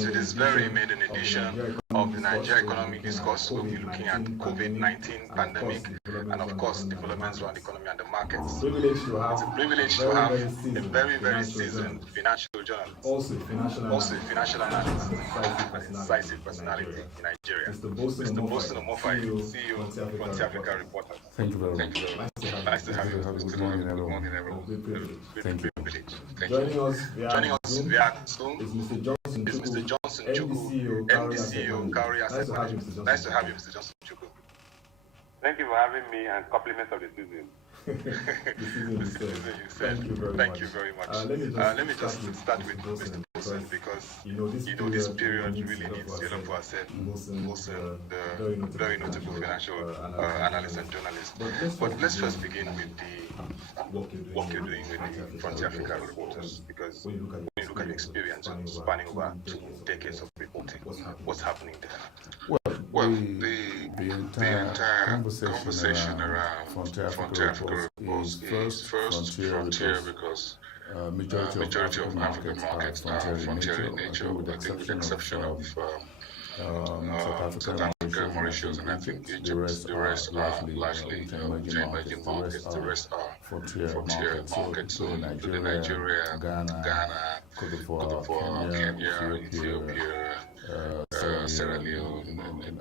to this very maiden edition of the Nigeria Economic Discourse. We'll be looking at COVID-19 pandemic and of course developments around the economy and the markets. It's a privilege to have a very, very seasoned financial journalist, also a financial analyst, and incisive personality in Nigeria. Mr. Boston Omofai, CEO of Frontier Africa Reporters. Thank you very much. Nice to have you. Good morning, everyone. Thank you. Joining us via Zoom is Mr. Johnson Chukwu, MD CEO, Kauri Asset Management. Nice to have you, Mr. Johnson Chukwu. Thank you for having me and compliments of the season. Thank you very much. Let me just start with Mr. Wilson because this period really needs your love ourselves, the very notable financial analyst and journalist. But let's first begin with the work you're doing with the Frontier Africa Reporters, because when you look at the experience spanning over 2 decades of reporting, what's happening there? Well, the entire conversation around Frontier Africa Reports is first frontier because majority of African markets are frontier in nature, I think with the exception of South Africa, Mauritius, and I think Egypt. The rest are largely emerging markets. The rest are frontier markets, so including Nigeria, Ghana, Cote d'Ivoire, Kenya, Ethiopia, Sierra Leone, and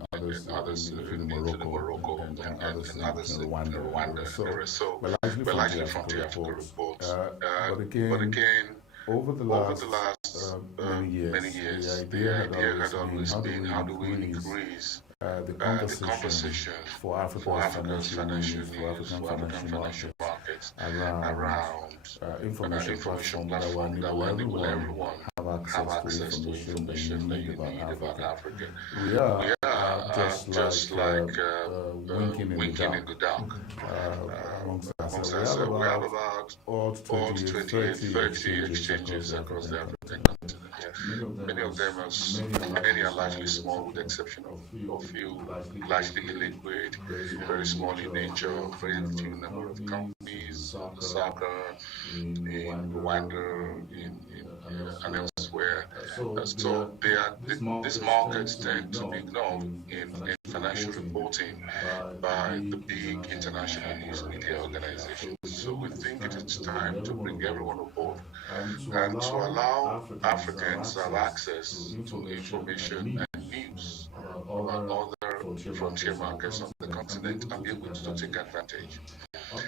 others, including Morocco, and others in Rwanda. So, we're largely frontier Africa reports. But again, over the last many years, the idea had always been how do we increase the conversation for Africa's financial news, for African financial markets, around information platforms that will enable everyone have access to information that you need about Africa. We are just like winking in the dark amongst ourselves. We have about 30 exchanges across the African continent. Many of them are largely small, with the exception of a few largely illiquid, very small in nature, very few number of companies, Lusaka, in Rwanda, and elsewhere. So these markets tend to be ignored in financial reporting by the big international news media organizations. So we think it is time to bring everyone aboard and to allow Africans to have access to information and news about other frontier markets on the continent and be able to take advantage.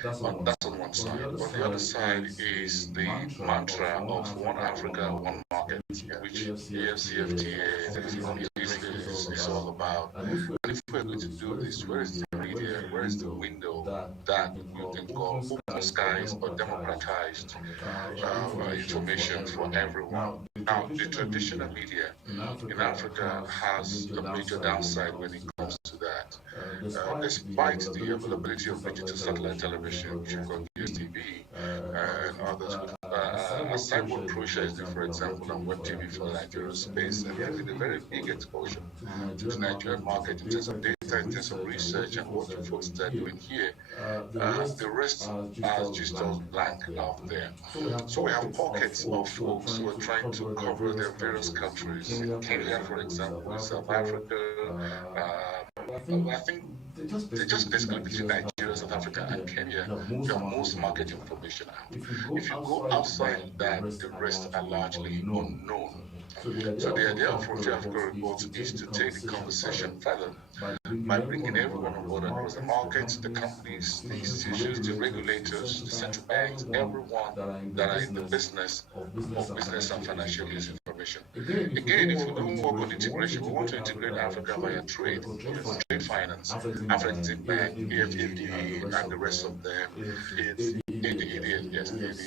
That's on one side. On the other side is the mantra of one Africa, one market, which EFCFTA is all about. And if we're going to do this, where is the media, where is the window that we can call open skies or democratized information for everyone? Now, the traditional media in Africa has a major downside when it comes to that. Despite the availability of digital satellite television, which you call WebTV, and others, aside what Croatia is doing, for example, on WebTV for the Nigerian space, and having a very big exposure to the Nigerian market in terms of data, in terms of research, and what you folks are doing here, the rest are just all blank out there. So we have pockets of folks who are trying to cover their various countries. In Kenya, for example, South Africa, I think they just basically between Nigeria, South Africa, and Kenya, you have most market information out. If you go outside that, the rest are largely unknown. So the idea of Frontier Africa Reports is to take the conversation further by bringing everyone on board across the markets, the companies, the institutions, the regulators, the central banks, everyone that are in the business of business and financial news information. Again, if we don't work on integration, we want to integrate Africa via trade finance, African Bank, EFTA, and the rest of them. It's the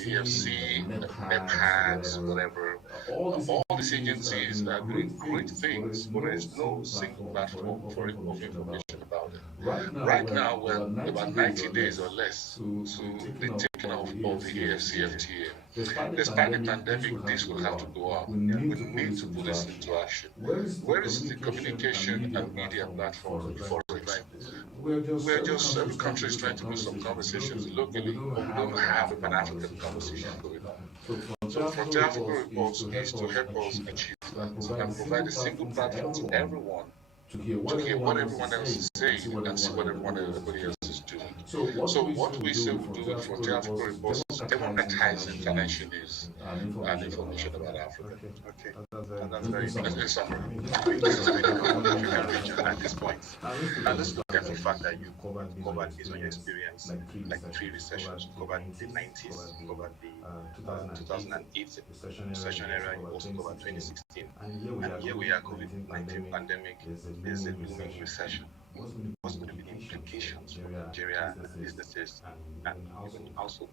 EFC, NEPADS, whatever. All these agencies are doing great things, but there is no single platform for information about it. Right now, we're about 90 days or less to the taking off of the AFCFTA. Despite the pandemic, this will have to go on. We need to put this into action. Where is the communication and media platform for it? We're just, every country is trying to do some conversations locally, but we don't have a Pan-African conversation going on. So Frontier Reports is to help us achieve that and provide a single platform to everyone to hear what everyone else is saying and see what everybody else is doing. So what we say we do with Frontier Africa Reports is democratizing financial news and information about Africa. Okay. That's very interesting. In summary. This is really good for the African region at this point. And let's look at the fact that you covered, based on your experience, like 3 recessions. You covered the 90s, you covered the 2008 recession era, you also covered 2016. And here we are, COVID-19 pandemic, there's a looming recession. What's going to be the implications for Nigeria and businesses and even household?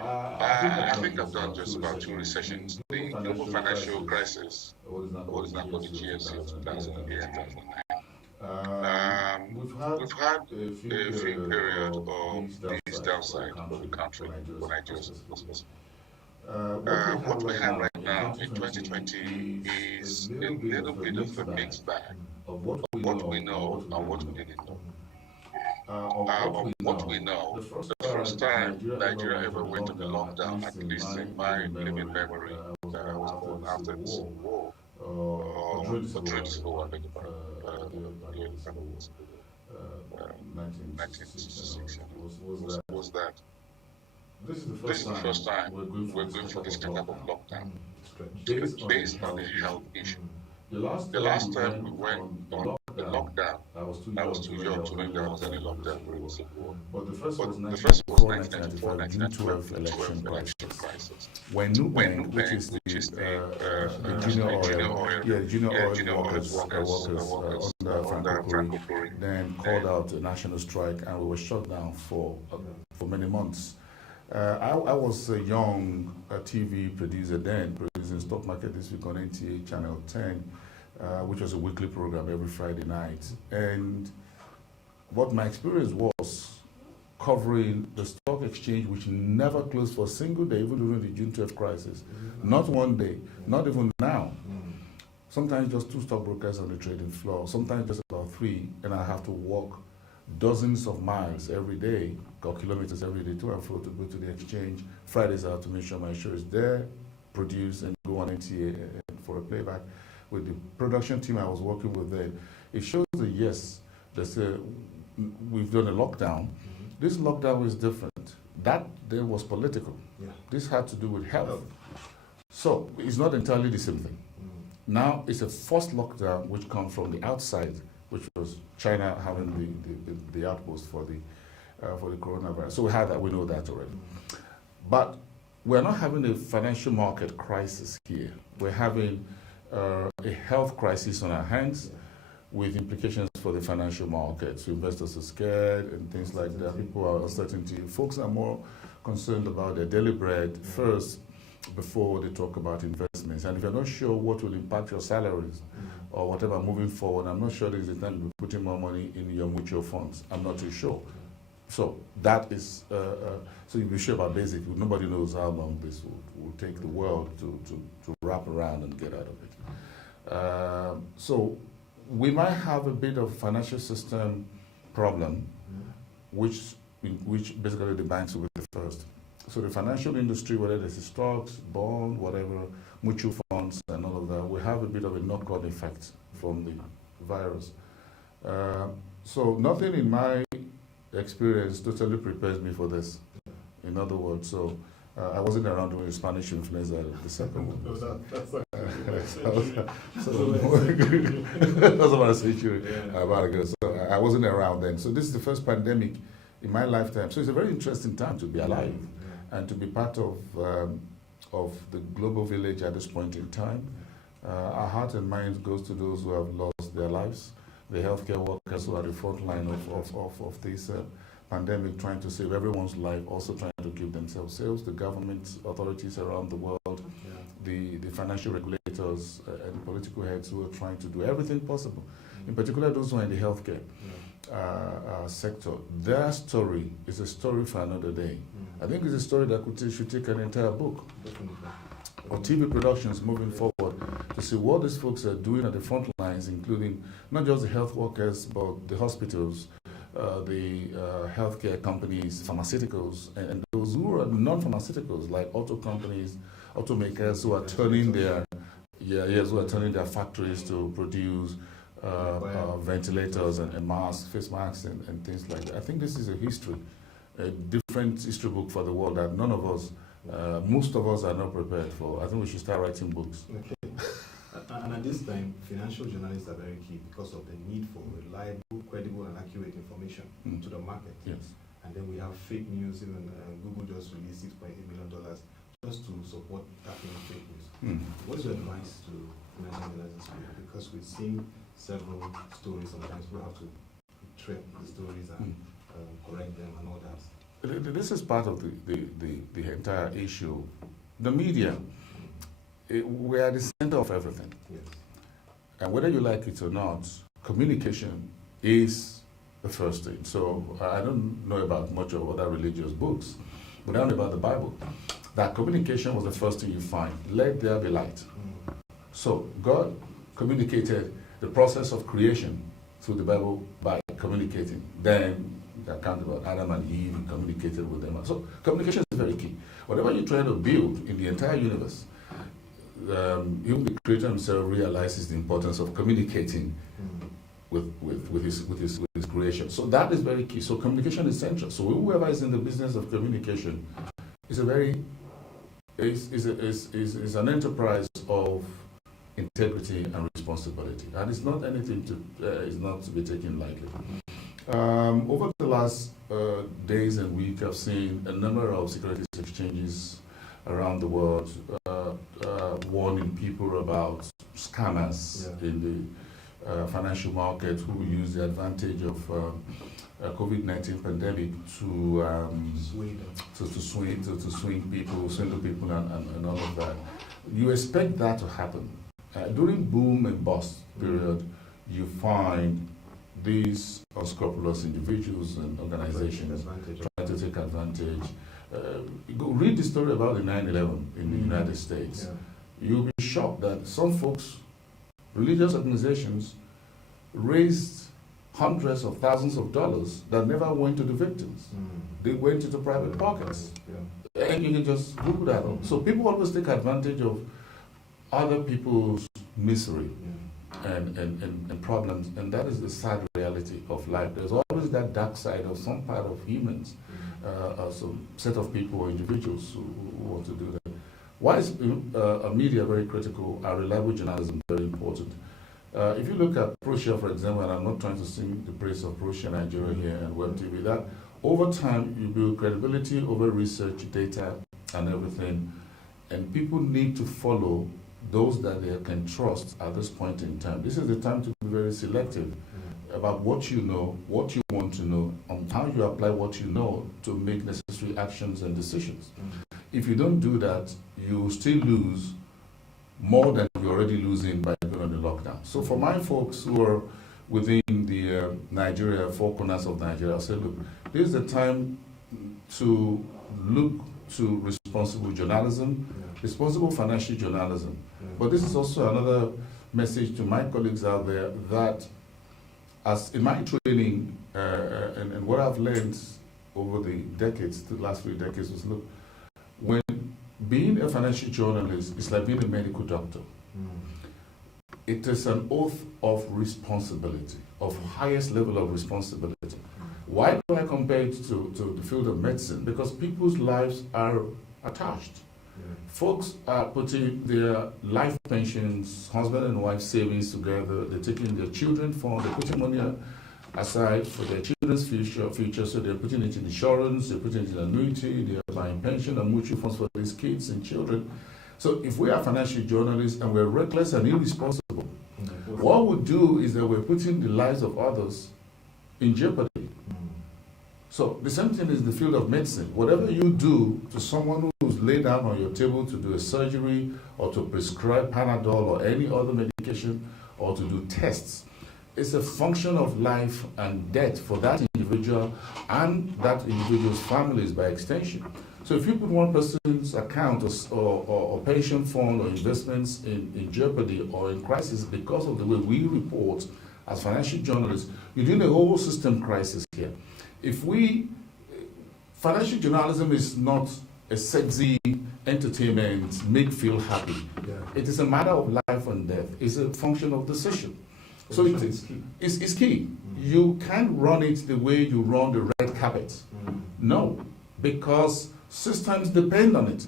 I think I've done just about 2 recessions. The global financial crisis, what is now called the GFC of 2008 and 2009. We've had a few periods of this downside for the country, for Nigeria specifically. What we have right now in 2020 is a little bit of a mixed bag of what we know and what we didn't know. Of what we know, the first time Nigeria ever went on a lockdown, at least in my living memory, was born after the Civil War, or during the Civil War, I beg your pardon, 1966, was that. This is the first time we're going for this type of lockdown, based on the health issue. The last time we went on the lockdown, I was too young to know there was any lockdown during the Civil War. But the first was 1994, 1912 election crisis. When Nubank, which is the junior oil workers under Franco Kuri, then called out a national strike, and we were shut down for many months. I was a young TV producer then, producing Stock Market This Week on NTA Channel 10, which was a weekly program every Friday night. And what my experience was covering the stock exchange, which never closed for a single day, even during the June 12th crisis. Not one day, not even now. Sometimes just 2 stockbrokers on the trading floor, sometimes just about 3, and I have to walk dozens of miles every day, or kilometers every day, to and fro to go to the exchange. Fridays I have to make sure my show is there, produce, and go on NTA for a playback. With the production team I was working with then, it shows that yes, we've done a lockdown. This lockdown is different. That then was political. This had to do with health. So it's not entirely the same thing. Now it's a forced lockdown which comes from the outside, which was China having the outpost for the coronavirus. So we have that, we know that already. But we're not having a financial market crisis here. We're having a health crisis on our hands with implications for the financial markets. Investors are scared and things like that. People are uncertainty. Folks are more concerned about their daily bread first before they talk about investments. And if you're not sure what will impact your salaries or whatever moving forward, I'm not sure there's a time to be putting more money in your mutual funds. I'm not too sure. So that is, so you'll be sure about basic. Nobody knows how long this will take the world to wrap around and get out of it. So we might have a bit of financial system problem, which basically the banks will be the first. So the financial industry, whether it's stocks, bond, whatever, mutual funds and all of that, we have a bit of a knock-on effect from the virus. So nothing in my experience totally prepares me for this. In other words, so I wasn't around when the Spanish influenza, the second one. That's about a century ago. So I wasn't around then. So this is the first pandemic in my lifetime. So it's a very interesting time to be alive and to be part of the global village at this point in time. Our heart and mind goes to those who have lost their lives, the healthcare workers who are the front line of this pandemic, trying to save everyone's life, also trying to keep themselves safe, the government authorities around the world, the financial regulators and political heads who are trying to do everything possible, in particular those who are in the healthcare sector. Their story is a story for another day. I think it's a story that should take an entire book or TV productions moving forward to see what these folks are doing at the front lines, including not just the health workers, but the hospitals, the healthcare companies, pharmaceuticals, and those who are non-pharmaceuticals, like auto companies, automakers who are turning their factories to produce ventilators and masks, face masks, and things like that. I think this is a different history book for the world that none of us, most of us, are not prepared for. I think we should start writing books. Okay. And at this time, financial journalists are very key because of the need for reliable, credible, and accurate information to the market. Yes. And then we have fake news. Even Google just released $6.8 million just to support tackling fake news. What is your advice to financial journalists? Because we've seen several stories. Sometimes we have to track the stories and correct them and all that. This is part of the entire issue. The media, we are the center of everything. Yes. And whether you like it or not, communication is the first thing. So I don't know about much of other religious books, but I know about the Bible. That communication was the first thing you find. Let there be light. So God communicated the process of creation through the Bible by communicating. Then the account about Adam and Eve, he communicated with them. So communication is very key. Whatever you're trying to build in the entire universe, even the Creator himself realizes the importance of communicating with his creation. So that is very key. So communication is central. So whoever is in the business of communication is is an enterprise of integrity and responsibility, and it's not anything is not to be taken lightly. Over the last days and weeks, I've seen a number of securities exchanges around the world warning people about scammers in the financial market who use the advantage of COVID-19 pandemic to swing people and all of that. You expect that to happen. During boom and bust period, you find these unscrupulous individuals and organizations trying to take advantage. Go read the story about the 9/11 in the United States. You'll be shocked that some folks, religious organizations, raised hundreds of thousands of dollars that never went to the victims. They went into private pockets. And you can just Google that. So people always take advantage of other people's misery and problems, and that is the sad reality of life. There's always that dark side of some part of humans, some set of people or individuals who want to do that. Why is media very critical? Our reliable journalism very important. If you look at Prussia, for example, and I'm not trying to sing the praise of Prussia, Nigeria here, and WebTV, that over time you build credibility over research, data, and everything, and people need to follow those that they can trust at this point in time. This is the time to be very selective about what you know, what you want to know, and how you apply what you know to make necessary actions and decisions. If you don't do that, you still lose more than you're already losing by going on the lockdown. So for my folks who are within the Nigeria, four corners of Nigeria, I say, look, this is the time to look to responsible journalism, responsible financial journalism. But this is also another message to my colleagues out there that, as in my training and what I've learned over the decades, the last few decades, was look, when being a financial journalist is like being a medical doctor. It is an oath of responsibility, of highest level of responsibility. Why do I compare it to the field of medicine? Because people's lives are attached. Folks are putting their life pensions, husband and wife savings together, they're taking their children's fund, they're putting money aside for their children's future, so they're putting it in insurance, they're putting it in annuity, they're buying pension and mutual funds for these kids and children. So if we are financial journalists and we're reckless and irresponsible, what we do is that we're putting the lives of others in jeopardy. So the same thing is in the field of medicine. Whatever you do to someone who's laid down on your table to do a surgery or to prescribe Panadol or any other medication or to do tests, it's a function of life and death for that individual and that individual's families by extension. So if you put one person's account or pension fund or investments in jeopardy or in crisis because of the way we report as financial journalists, you're doing a whole system crisis here. Financial journalism is not a sexy entertainment, make feel happy. Yeah. It is a matter of life and death. It's a function of decision. So it's key. You can't run it the way you run the red carpet. No, because systems depend on it.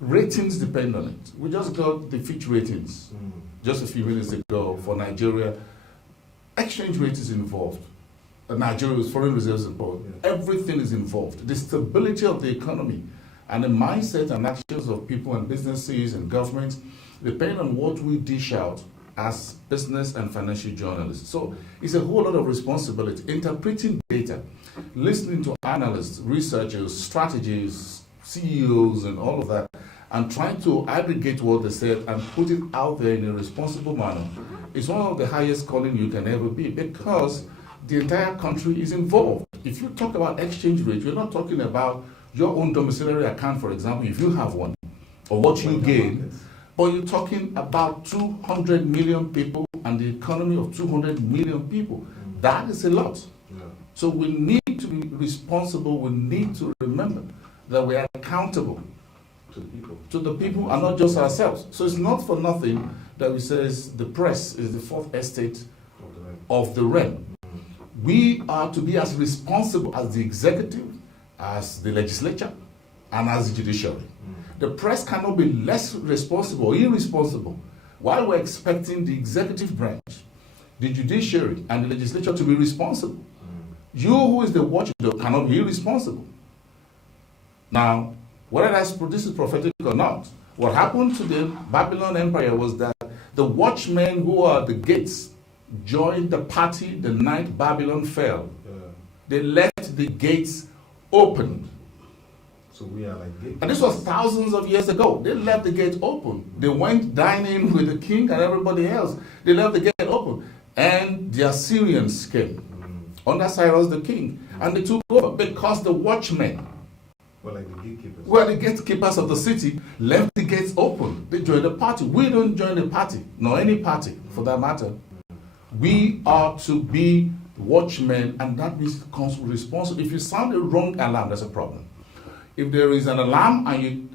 Ratings depend on it. We just got the Fitch ratings just a few minutes ago for Nigeria. Exchange rate is involved. Nigeria's foreign reserves report. Everything is involved. The stability of the economy and the mindset and actions of people and businesses and governments depend on what we dish out as business and financial journalists. So it's a whole lot of responsibility. Interpreting data, listening to analysts, researchers, strategists, CEOs, and all of that, and trying to aggregate what they said and put it out there in a responsible manner is one of the highest calling you can ever be, because the entire country is involved. If you talk about exchange rate, you're not talking about your own domiciliary account, for example, if you have one, or what you gain, but you're talking about 200 million people and the economy of 200 million people. That is a lot. So we need to be responsible. We need to remember that we are accountable to the people and not just ourselves. So it's not for nothing that we say the press is the fourth estate of the realm. We are to be as responsible as the executive, as the legislature, and as the judiciary. The press cannot be less responsible or irresponsible while we're expecting the executive branch, the judiciary, and the legislature to be responsible. You, who is the watchdog, cannot be irresponsible. Now, whether this is prophetic or not, what happened to the Babylon Empire was that the watchmen who are at the gates joined the party the night Babylon fell. They left the gates open. So we are like gatekeepers. And this was thousands of years ago. They left the gate open. They went dining with the king and everybody else. They left the gate open. And the Assyrians came under Cyrus the king. And they took over because the watchmen, like the gatekeepers of the city, left the gates open. They joined the party. We don't join the party, nor any party for that matter. We are to be watchmen, and that means responsible. If you sound a wrong alarm, that's a problem. If there is an alarm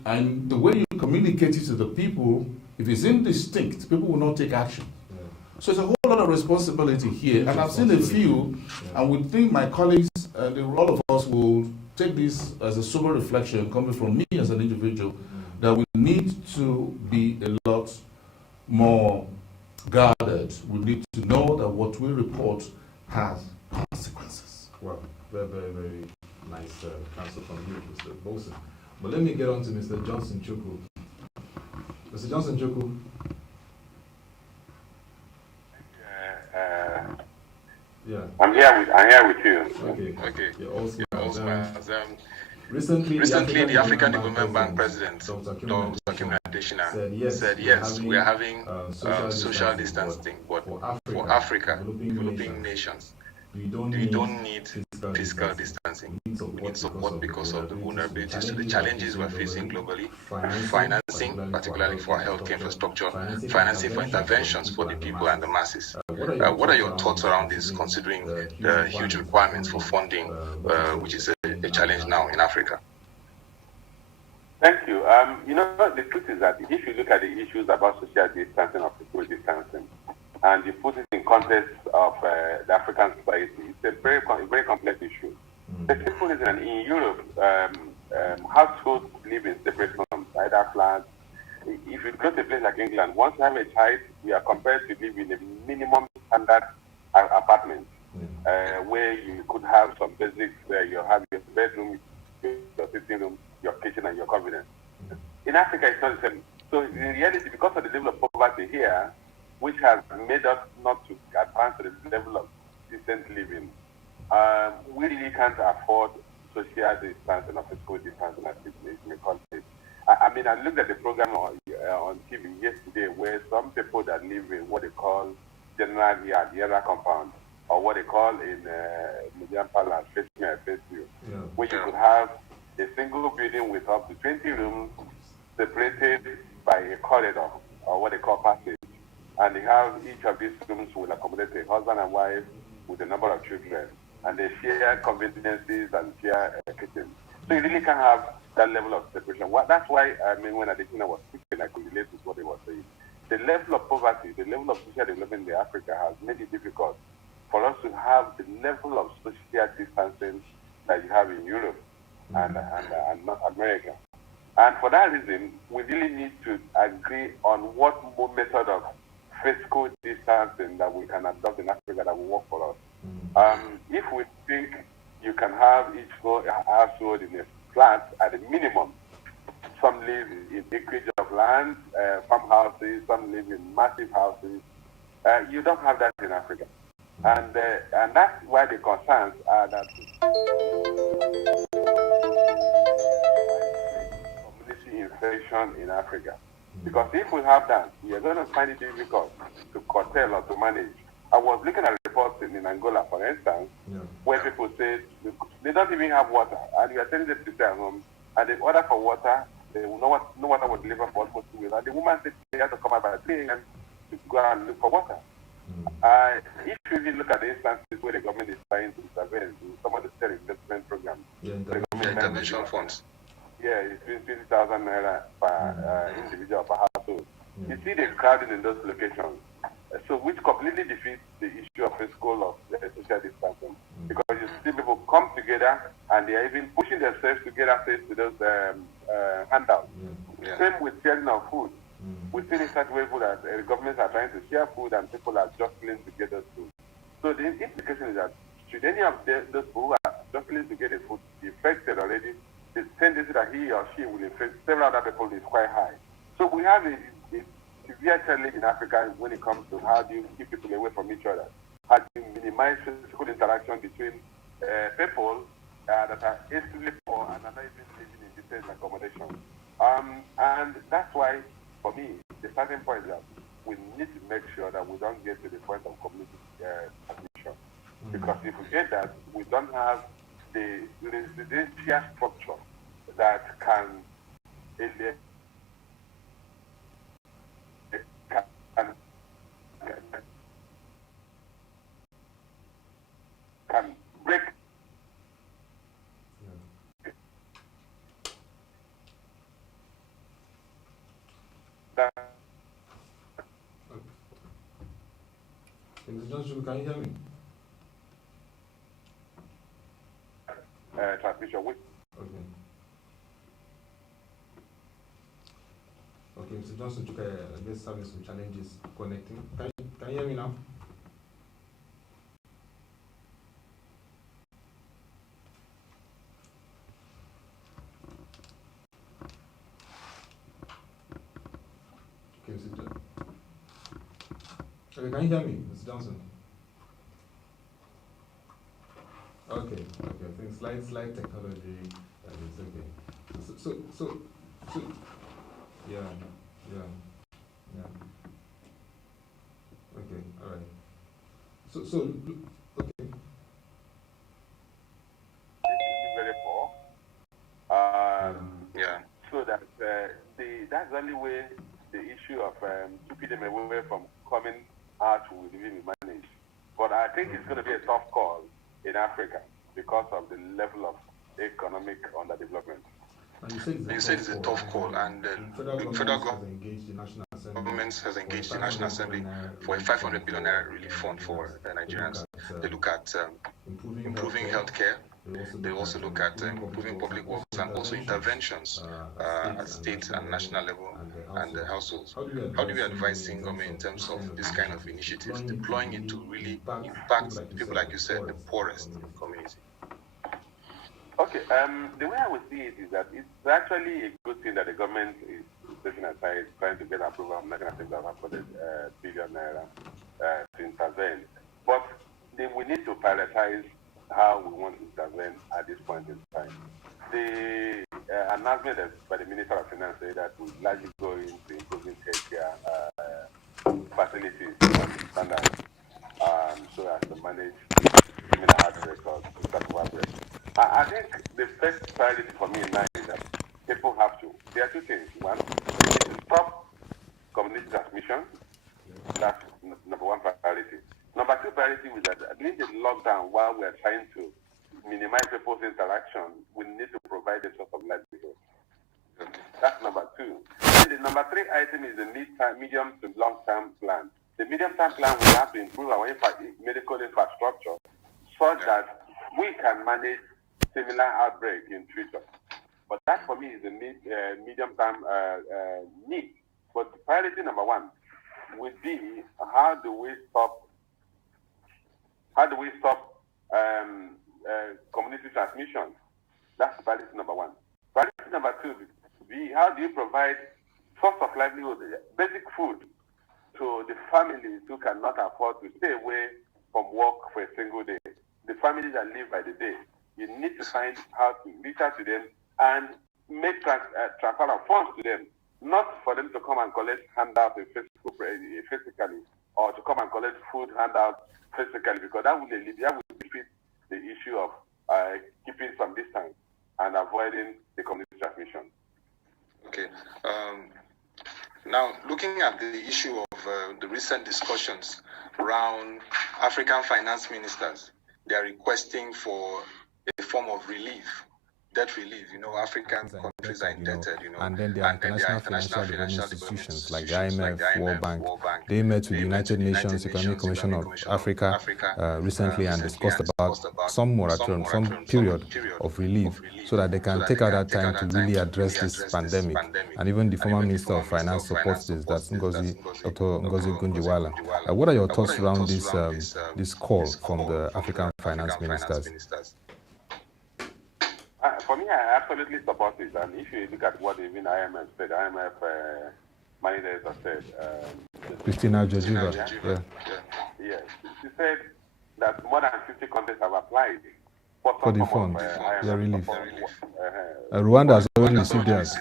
and the way you communicate it to the people, if it's indistinct, people will not take action. So it's a whole lot of responsibility here, and I've seen a few, and we think my colleagues and all of us will take this as a sober reflection coming from me as an individual, that we need to be a lot more guarded. We need to know that what we report has consequences. Well, very, very, very nice answer from you, Mr. Bolson. But let me get on to Mr. Johnson Chukwu. Mr. Johnson Chukwu. I'm here with you. Okay. You're also Recently, the African Development Bank President, Dr. Kim Adesina, said yes, we are having social distancing, but for Africa, developing nations, we don't need fiscal distancing. We need support because of the vulnerabilities to the challenges we're facing globally, financing, particularly for healthcare infrastructure, financing for interventions for the people and the masses. What are your thoughts around this, considering the huge requirements for funding, which is a challenge now in Africa? Thank you. The truth is that if you look at the issues about social distancing or physical distancing, and you put it in context of the African society, it's a very complex issue. The simple reason, in Europe, households live in separate homes, either flats. If you go to a place like England, once you have a child, you are compelled to live in a minimum standard apartment, where you could have some basics. You have your bedroom, your sitting room, your kitchen, and your cabinet. In Africa, it's not the same. So in reality, because of the level of poverty here, which has made us not to advance to the level of decent living, we really can't afford social distancing or physical distancing, as it may call it. I looked at the program on TV yesterday, where some people that live in what they call general yard, the other compound, or what they call in Median Palace, face me, I face you, where you could have a single building with up to 20 rooms separated by a corridor, or what they call passage. and they have each of these rooms will accommodate a husband and wife with a number of children, and they share conveniences and share kitchens. So you really can't have that level of separation. That's why, I mean, when Adesina was speaking, I could relate with what he was saying. The level of poverty, the level of social development in Africa has made it difficult for us to have the level of social distancing that you have in Europe and North America. And for that reason, we really need to agree on what more method of physical distancing that we can adopt in Africa that will work for us. If we think you can have each household in a flat at a minimum, some live in acreage of land, farmhouses, some live in massive houses. You don't have that in Africa. And that's why the concerns are that community infection in Africa. Because if we have that, we are going to find it difficult to curtail or to manage. I was looking at reports in Angola, for instance, where people say they don't even have water, and you are telling them to stay at home, and they order for water, no water will deliver for almost 2 weeks. And the woman said they have to come out by 3 a.m. to go and look for water. If you really look at the instances where the government is trying to intervene in some of the state investment programs, intervention funds. Yeah, it's 20,000 naira per individual per household. You see the crowding in those locations. So which completely defeats the issue of physical or social distancing, because you see people come together and they are even pushing themselves to get access to those handouts. Same with sharing of food. We see in such way that governments are trying to share food and people are jostling to get those food. So the implication is that should any of those who are jostling to get the food be infected already, the tendency that he or she will infect several other people is quite high. So we have a severe challenge in Africa when it comes to how do you keep people away from each other, how do you minimize physical interaction between people that are extremely poor and are not even living in decent accommodation. And that's why, for me, the starting point is that we need to make sure that we don't get to the point of community transmission. Because if we get that, we don't have the residential structure that can break that. Mr. Johnson, can you hear me? Transmission. Okay. Okay, Mr. Johnson, I guess having some challenges connecting. Can you hear me now? Okay, Mr. Johnson. Okay, can you hear me, Mr. Johnson? Okay. I think slight technology. It's okay. So, yeah. Okay, all right. So, okay. Very poor. So that that's the only way the issue of keeping them away from coming out will even be managed. But I think it's going to be a tough call in Africa because of the level of economic underdevelopment. And you said it's a tough call, and the federal government has engaged the National Assembly for a 500 billion naira relief fund for Nigerians. They look at improving healthcare. They also look at improving public works and also interventions at state and national level and the households. How do you advise government in terms of this kind of initiatives, deploying it to really impact people, like you said, the poorest in the community? Okay, the way I would see it is that it's actually a good thing that the government is setting aside, trying to get approval of National Assembly of 100 billion naira to intervene. But we need to prioritize how we want to intervene at this point in time. The announcement by the Minister of Finance said that we largely go into improving healthcare facilities and standards so as to manage criminal heart records. I think the first priority for me now is that people have to. There are two things. One, we need to stop community transmission. That's number one priority. Number two priority is that during the lockdown, while we are trying to minimize people's interaction, we need to provide a source of livelihood. That's number two. And the number three item is the medium to long-term plan. The medium-term plan will have to improve our medical infrastructure such that we can manage similar outbreak in future. But that for me is the medium-term need. But priority number one would be how do we stop community transmission? That's priority number one. Priority number two would be how do you provide source of livelihood, basic food to the families who cannot afford to stay away from work for a single day. The families that live by the day, you need to find how to reach out to them and make transfer of funds to them, not for them to come and collect handouts physically or to come and collect food handouts physically, because that will defeat the issue of keeping some distance and avoiding the community transmission. Okay. Now, looking at the issue of the recent discussions around African finance ministers, they are requesting for a form of relief, debt relief. African countries are indebted, And then there are international financial development institutions like the IMF, World Bank. They met with the United Nations Economic Commission of Africa recently and discussed about some moratorium, some period of relief so that they can take out that time to really address this pandemic. And even the former Minister of Finance supports this, that's Dr. Ngozi Gunjiwala. What are your thoughts around this call from the African finance ministers? For me, I absolutely support it. And if you look at what even IMF said, IMF managers have said. Christina Georgieva. Yes. She said that more than 50 countries have applied for the fund. Relief. Rwanda has already received theirs.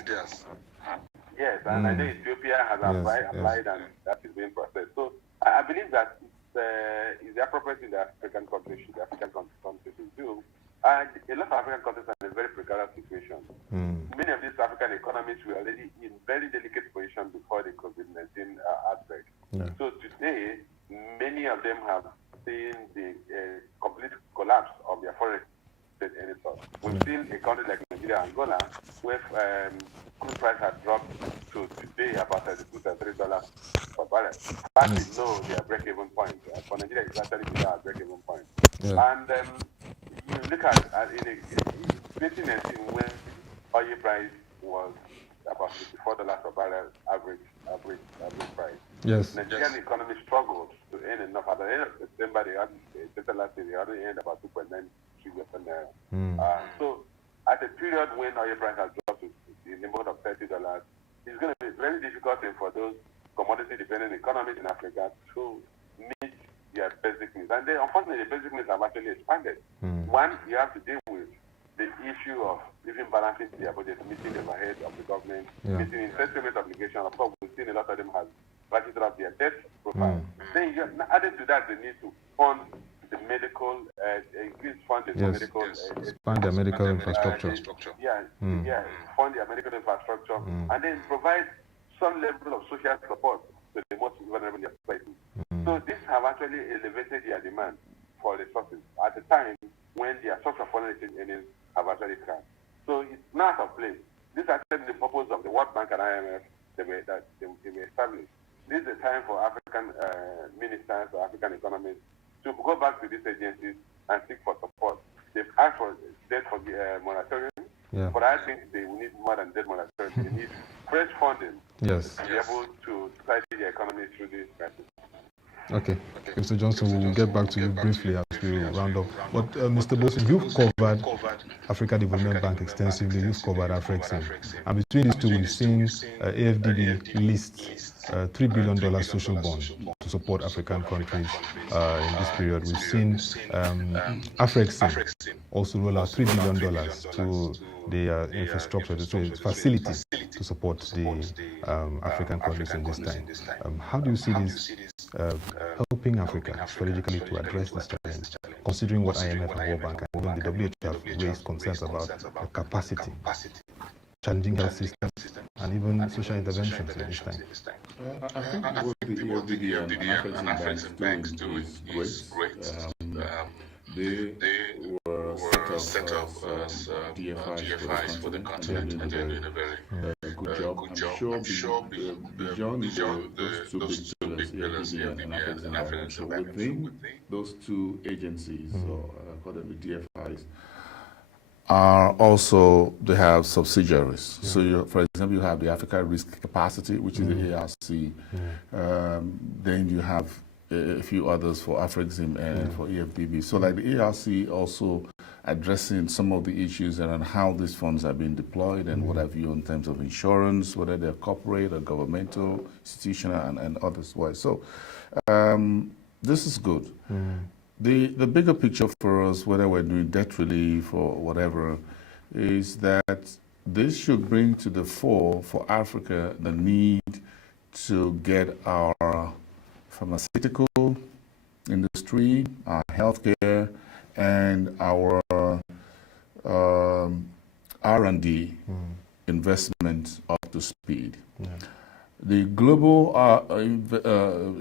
Yes, and I know Ethiopia has applied and that is being processed. So I believe that it's the appropriate thing that African countries should do. And a lot of African countries are in a very precarious situation. Many of these African economies were already in very delicate position before the COVID-19 outbreak. So today, many of them have seen the complete collapse of their foreign exchange. We've seen a country like Nigeria, Angola, where crude price has dropped to today about $32-33 per barrel. That is below their break-even point. For Nigeria, it's actually below our break-even point. And you look at in 2019 when oil price was about $54 per barrel average price. Yes. Nigerian economy struggled to earn enough. At the end of September, they had only earned about 2.9 trillion naira. So at a period when oil price has dropped to the neighborhood of $30, it's going to be very difficult for those commodity-dependent economies in Africa to meet their basic needs. And then, unfortunately, the basic needs have actually expanded. One, you have to deal with the issue of even balancing their budget, meeting the overhead of the government, meeting interest payment obligation. Of course, we've seen a lot of them have ratcheted up their debt profile. Then, added to that, they need to fund the medical, increase funding for medical. Expand their medical infrastructure. Fund their medical infrastructure, and then provide some level of social support to the most vulnerable in their society. So this have actually elevated their demand for resources at a time when their source of foreign exchange earnings have actually crashed. So it's not out of place. This is actually the purpose of the World Bank and IMF they may establish. This is the time for African ministers or African economists to go back to these agencies and seek for support. They've asked for debt for the moratorium, but I think they will need more than debt moratorium. They need fresh funding to be able to tide the economy through this crisis. Okay. Mr. Johnson, we will get back to you briefly as we round up. But Mr. Bosin, you've covered Africa Development Bank extensively, you've covered Afrexim. And between these two, we've seen AFDB list $3 billion social bond to support African countries in this period. We've seen Afrexim also roll out $3 billion to the infrastructure, to facility to support the African countries in this time. How do you see this helping Africa strategically to address this challenge, considering what IMF and World Bank and even the WHO have raised concerns about the capacity challenging health system and even social interventions at this time? I think what the EFDD and African banks doing is great. They were set up as DFIs for the continent, and they're doing a very good job. I'm sure beyond those two big pillars, EFDB and African banks, within those two agencies, or call them the DFIs, are also, they have subsidiaries. So, for example, you have the Africa Risk Capacity, which is the ARC. Then you have a few others for AfrIXIM and for EFDB. So, like the ARC also addressing some of the issues around how these funds are being deployed and what have you in terms of insurance, whether they're corporate or governmental, institutional, and others. So, this is good. The bigger picture for us, whether we're doing debt relief or whatever, is that this should bring to the fore for Africa the need to get our pharmaceutical industry, our healthcare, and our R&D investment up to speed. The global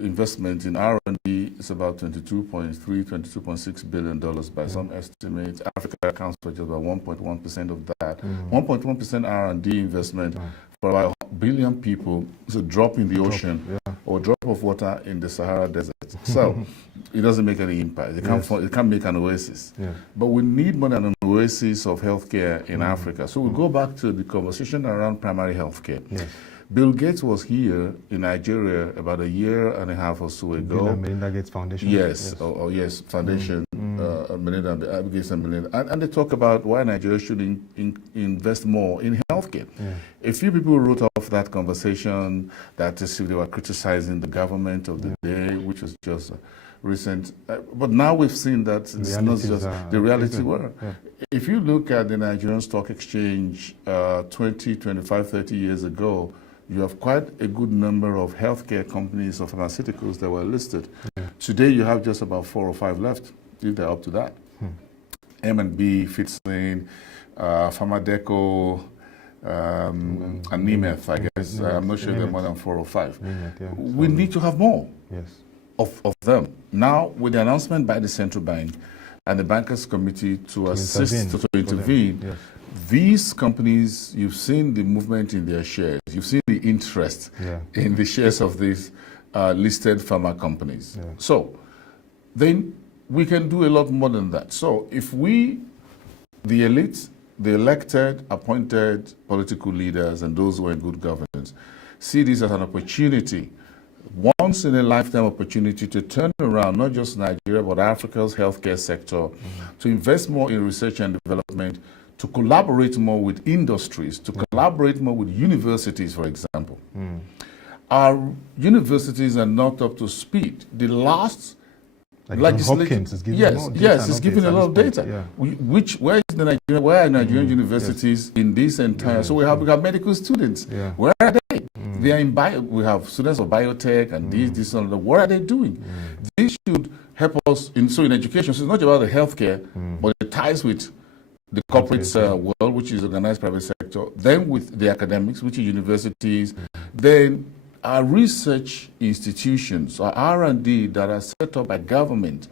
investment in R&D is about $22.3, $22.6 billion by some estimates. Africa accounts for just about 1.1% of that. 1.1% R&D investment for about 1 billion people is a drop in the ocean or a drop of water in the Sahara Desert. So it doesn't make any impact. It can't make an oasis. But we need more than an oasis of healthcare in Africa. So we go back to the conversation around primary healthcare. Bill Gates was here in Nigeria about a year and a half or so ago. Bill and Melinda Gates Foundation. Foundation. Melinda Gates and Melinda, and they talk about why Nigeria should invest more in healthcare. A few people wrote off that conversation that as if they were criticizing the government of the day, which was just recent. But now we've seen that it's not just the reality. If you look at the Nigerian Stock Exchange 20, 25, 30 years ago, you have quite a good number of healthcare companies or pharmaceuticals that were listed. Today, you have just about 4 or 5 left, if they're up to that. M&B, Fitzlane, Pharmadeco, and Nemeth, I guess. I'm not sure there are more than 4 or 5. We need to have more of them. Now, with the announcement by the central bank and the Bankers Committee to assist, to intervene, these companies, you've seen the movement in their shares. You've seen the interest in the shares of these listed pharma companies. So then we can do a lot more than that. So if we, the elite, the elected, appointed political leaders and those who are in good governance, see this as an opportunity, once in a lifetime opportunity to turn around not just Nigeria but Africa's healthcare sector, to invest more in research and development, to collaborate more with industries, to collaborate more with universities, for example. Our universities are not up to speed. The last legislation is giving it's giving a lot of data. Where are Nigerian universities in this entire? So we have medical students. Where are they? They are in we have students of biotech and this and that. What are they doing? This should help us in education. So it's not about the healthcare, but it ties with the corporate world, which is organized private sector, then with the academics, which is universities, then our research institutions, our R&D that are set up by government,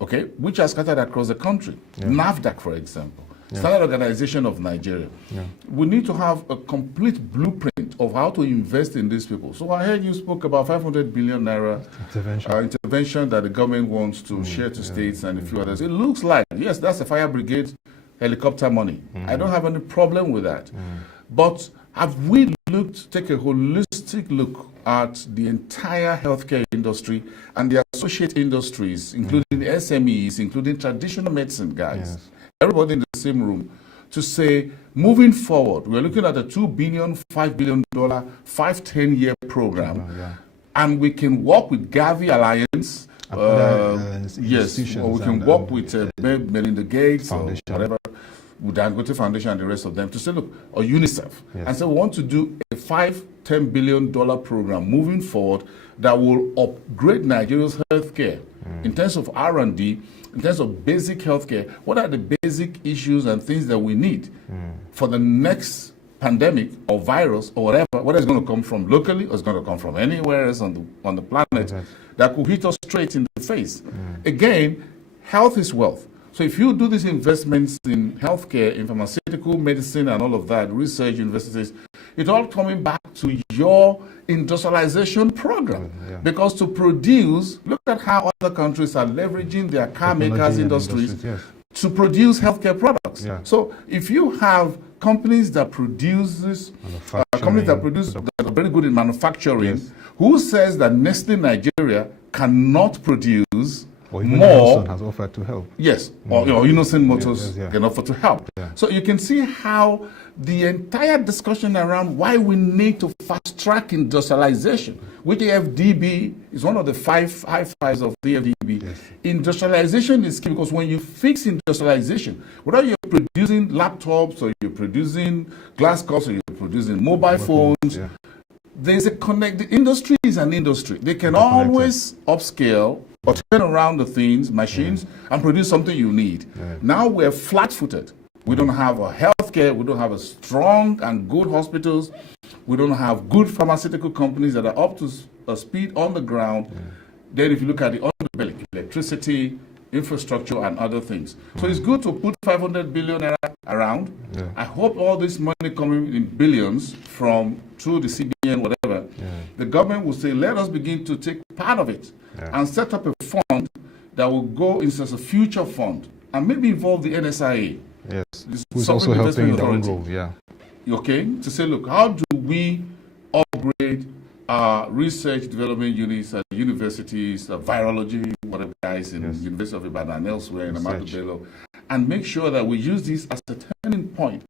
which are scattered across the country. NAFDAC, for example, Standard Organization of Nigeria. We need to have a complete blueprint of how to invest in these people. So I heard you spoke about 500 billion naira intervention that the government wants to share to states and a few others. It looks like, yes, that's a fire brigade helicopter money. I don't have any problem with that. But have we take a holistic look at the entire healthcare industry and the associate industries, including the SMEs, including traditional medicine guys, everybody in the same room, to say, moving forward, we're looking at a $2 billion, $5 billion, 5-10-year program, and we can work with Gavi Alliance, or we can work with Melinda Gates or whatever, with the Dangote Foundation and the rest of them, to say, look, or UNICEF, and say we want to do a $5-10 billion program moving forward that will upgrade Nigeria's healthcare in terms of R&D in terms of basic healthcare, what are the basic issues and things that we need for the next pandemic or virus or whatever is going to come from locally or is going to come from anywhere else on the planet that could hit us straight in the face. Again, health is wealth. So if you do these investments in healthcare, in pharmaceutical medicine and all of that, research universities, it's all coming back to your industrialization program. Because to produce, look at how other countries are leveraging their car makers industries to produce healthcare products. So if you have companies that produce this, companies that are very good in manufacturing, who says that Nestle Nigeria cannot produce or more has offered to help. Yes, or Innocent Motors can offer to help. So you can see how the entire discussion around why we need to fast track industrialization, which AFDB is one of the high fives of the AFDB. Industrialization is key because when you fix industrialization, whether you're producing laptops or you're producing glass cups or you're producing mobile phones, there's a connect. The industry is an industry. They can always upscale or turn around the things, machines, and produce something you need. Now we're flat-footed. We don't have a healthcare. We don't have a strong and good hospitals. We don't have good pharmaceutical companies that are up to speed on the ground. Then if you look at the underbelly, electricity, infrastructure, and other things. So it's good to put 500 billion around. I hope all this money coming in billions from through the CBN, whatever, the government will say, let us begin to take part of it and set up a fund that will go into a future fund and maybe involve the NSIA. Who's also helping in the own role, Okay, to say, look, how do we upgrade our research development units at universities, virology, whatever guys in the University of Ibadan and elsewhere in Amadu Bello, and make sure that we use this as a turning point.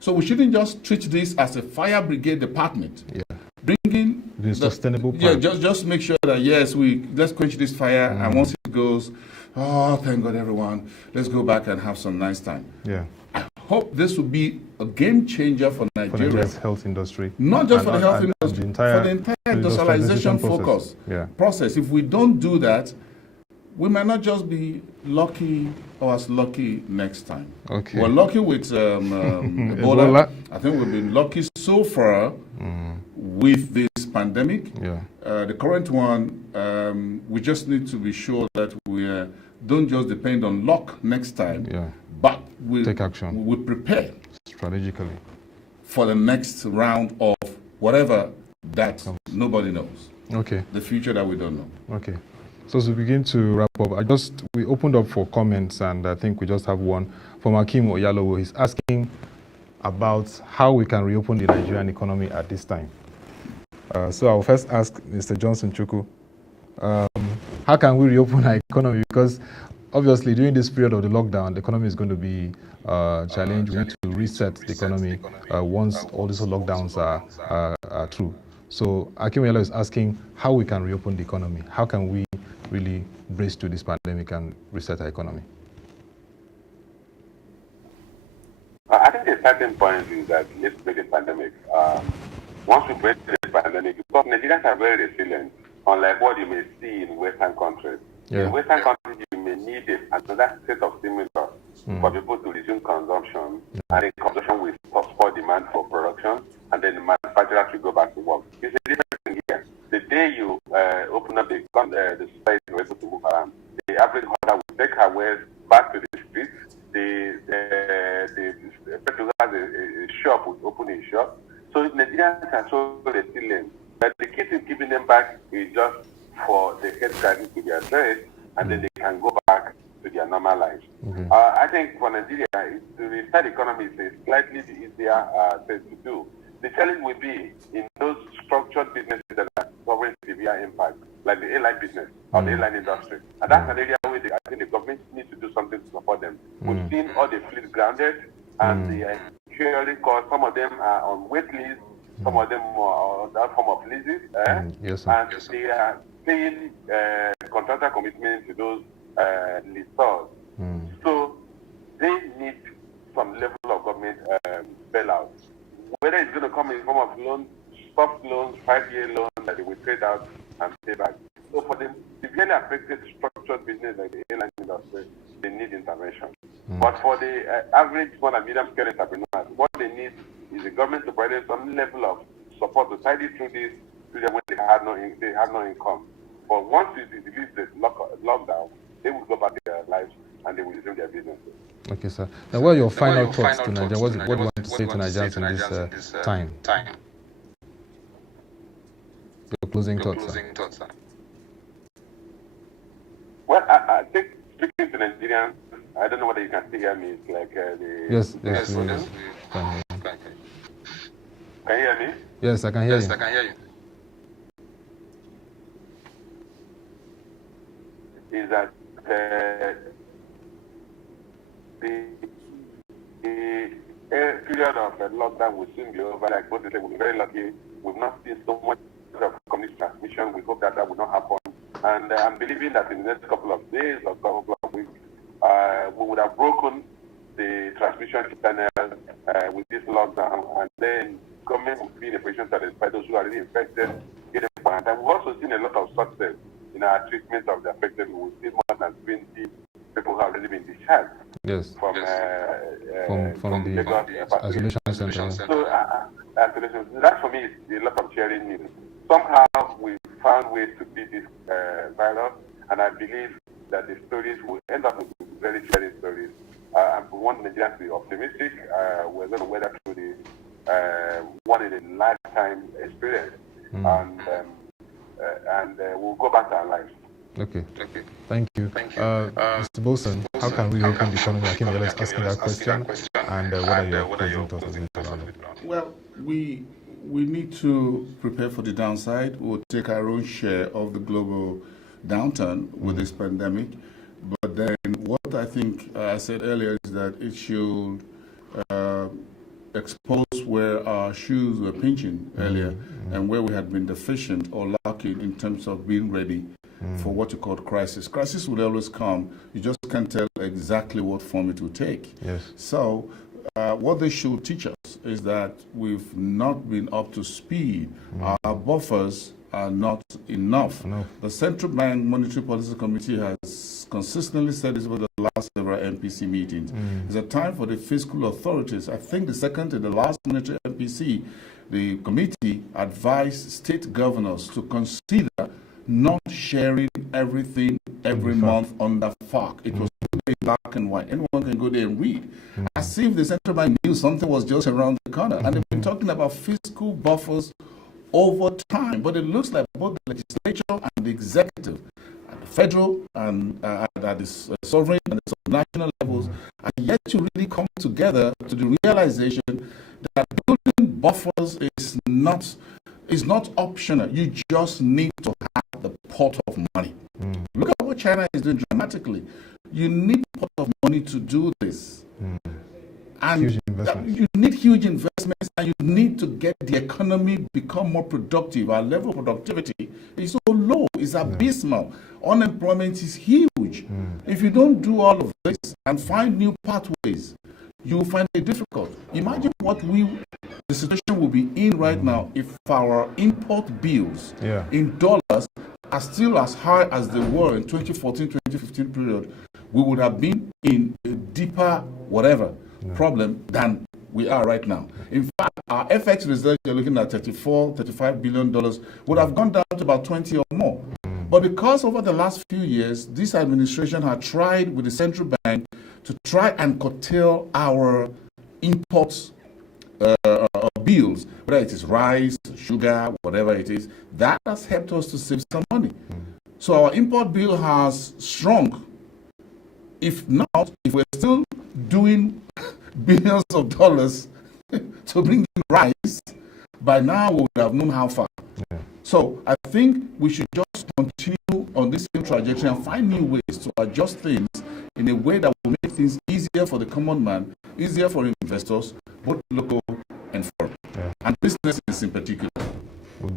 So we shouldn't just treat this as a fire brigade department. Bringing the sustainable part. Just make sure that let's quench this fire, and once it goes, oh, thank God, everyone, let's go back and have some nice time. I hope this will be a game changer for Nigeria. For Nigeria's health industry. Not just for the health industry, for the entire industrialization process. If we don't do that, we might not just be lucky or as lucky next time. We're lucky with Ebola. I think we've been lucky so far with this pandemic. The current one, we just need to be sure that we don't just depend on luck next time, but we take action. We prepare strategically for the next round of whatever that nobody knows. The future that we don't know. So as we begin to wrap up, we opened up for comments, and I think we just have one from Akim Oyalowo. He's asking about how we can reopen the Nigerian economy at this time. So I'll first ask Mr. Johnson Chukwu, how can we reopen our economy? Because obviously during this period of the lockdown, the economy is going to be challenged. We need to reset the economy once all these lockdowns are through. So Akim Oyalowo is asking how we can reopen the economy. How can we really brace to this pandemic and reset our economy? I think the starting point is that let's break the pandemic. Once we break the pandemic, because Nigerians are very resilient, unlike what you may see in Western countries. In Western countries, you may need another set of stimulus for people to resume consumption, and then consumption will support demand for production, and then the manufacturers will go back to work. It's a different thing here. The day you open up the society to able to move around, the average holder will take her wares back to the streets. The person who has a shop will open a shop. So Nigerians are so resilient. But the key to keeping them back is just for the health crisis to be addressed, and then they can go back to their normal lives. I think for Nigeria, to restart the economy is a slightly easier thing to do. The challenge will be in those structured businesses that are suffering severe impact, like the airline business or the airline industry. And that's an area where I think the government needs to do something to support them. We've seen all the fleet grounded, and they are incurring costs. Some of them are on wait list, some of them are on that form of leases, and they are paying contractor commitments to those lessors. So they need some level of government bailout. Whether it's going to come in the form of loans, soft loans, 5-year loans that they will trade out and pay back. So for the severely affected structure structured business like the airline industry, they need intervention. But for the average small and medium scale entrepreneurs, what they need is the government to provide some level of support to tide through this to them when they have no income. But once it release the lockdown, they will go back to their lives and they will resume their businesses. Okay, sir. Now, what are your final thoughts to Nigeria? What do you want to say to Nigerians in this time? Your closing thoughts, sir. Well, I think speaking to Nigerians, I don't know whether you can still hear me. It's like Yes. Can you hear me? Yes, I can hear you. I can hear you. Is that the period of lockdown will soon be over. Like both say, we're very lucky. We've not seen so much of community transmission. We hope that will not happen. And I'm believing that in the next couple of days or couple of weeks, we would have broken the transmission channel with this lockdown, and then government will be in a position to identify those who are really infected, get them banned. And we've also seen a lot of success in our treatment of the affected. We will see more than 20 people who have already been discharged from the isolation center. So that for me is a lot of cheering news. Somehow we found ways to beat this virus, and I believe that the stories will end up with very cheering stories. And we want Nigerians to be optimistic. We're going to weather through this one in a lifetime experience, and we'll go back to our lives. Okay. Thank you. Mr. Bolson, how can we open the economy? Akim is asking that question, and what are your closing thoughts? Well, we need to prepare for the downside. We'll take our own share of the global downturn with this pandemic. But then what I think I said earlier is that it should expose where our shoes were pinching earlier and where we had been deficient or lacking in terms of being ready for what you call crisis. Crisis will always come. You just can't tell exactly what form it will take. Yes. So what they should teach us is that we've not been up to speed. Our buffers are not enough. The Central Bank Monetary Policy Committee has consistently said this over the last several MPC meetings. It's a time for the fiscal authorities. I think the second to the last monetary MPC, the committee advised state governors to consider not sharing everything every month on the FAQ. It was black and white. Anyone can go there and read. As if the central bank knew something was just around the corner. And they've been talking about fiscal buffers over time. But it looks like both the legislature and the executive, at the federal and at the sovereign and the national levels, are yet to really come together to the realization that building buffers is not optional. You just need to have the pot of money. Look at what China is doing dramatically. You need a pot of money to do this. And huge investments. You need huge investments, and you need to get the economy become more productive. Our level of productivity is so low, it's abysmal. Unemployment is huge. If you don't do all of this and find new pathways, you will find it difficult. Imagine what the situation will be in right now if our import bills in dollars are still as high as they were in 2014-2015 period. We would have been in a deeper problem than we are right now. In fact, our FX reserves, you're looking at $35 billion, would have gone down to about 20 or more. But because over the last few years, this administration had tried with the central bank to try and curtail our imports bills, whether it is rice, sugar, whatever it is, that has helped us to save some money. So our import bill has shrunk. If not, if we're still doing billions of dollars to bring in rice, by now we would have known how far. So I think we should just continue on this same trajectory and find new ways to adjust things in a way that will make things easier for the common man, easier for investors, both local and foreign, and businesses in particular.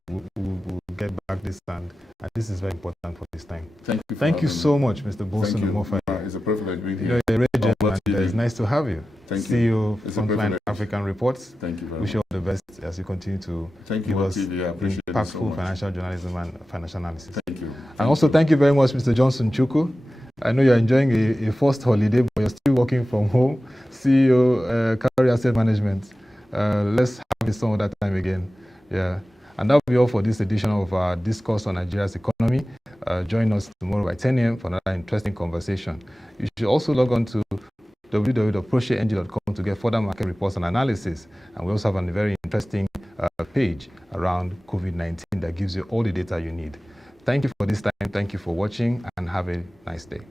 We'll get back this and this is very important for this time. Thank you so much, Mr. Bolson Mofa. It's a privilege being here. You're a great gentleman. It's nice to have you. See you Frontline African Reports. Thank you very much. Wish you all the best as you continue to give us impactful financial journalism and financial analysis. Thank you. And also, thank you very much, Mr. Johnson Chukwu. I know you're enjoying a forced holiday, but you're still working from home. CEO, Calgary Asset Management. Let's have this some other time again. Yeah. And that will be all for this edition of our discourse on Nigeria's economy. Join us tomorrow by 10 a.m. for another interesting conversation. You should also log on to www.prosheng.com to get further market reports and analysis. And we also have a very interesting page around COVID-19 that gives you all the data you need. Thank you for this time. Thank you for watching, and have a nice day.